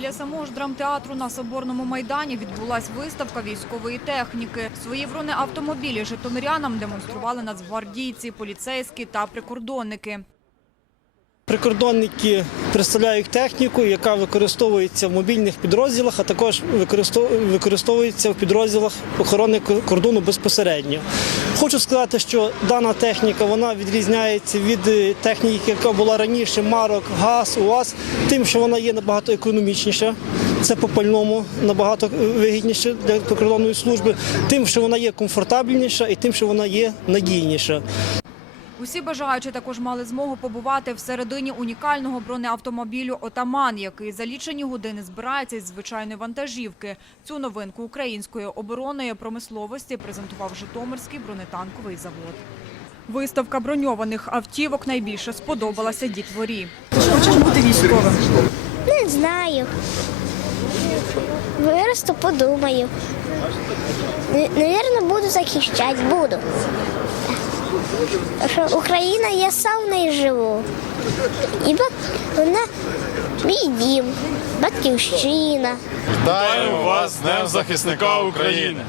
Біля самого ж драмтеатру на Соборному майдані відбулась виставка військової техніки. Свої бронеавтомобілі житомирянам демонстрували нацгвардійці, поліцейські та прикордонники. Прикордонники представляють техніку, яка використовується в мобільних підрозділах, а також використовується в підрозділах охорони кордону безпосередньо. Хочу сказати, що дана техніка вона відрізняється від е, техніки, яка була раніше марок, ГАЗ, УАЗ, тим, що вона є набагато економічніша. Це по пальному набагато е, вигідніше для прикордонної служби, тим, що вона є комфортабельніша і тим, що вона є надійніша. Усі бажаючі також мали змогу побувати всередині унікального бронеавтомобілю «Отаман», який за лічені години збирається із звичайної вантажівки. Цю новинку української оборонної промисловості презентував Житомирський бронетанковий завод. Виставка броньованих автівок найбільше сподобалася дітворі. Хочеш бути військовим? Не знаю. Виросту, подумаю. Навірно, буду захищати, буду. Що Україна, я сам не живу. І бак... вона мій дім, батьківщина. Вітаю вас з Днем захисника України!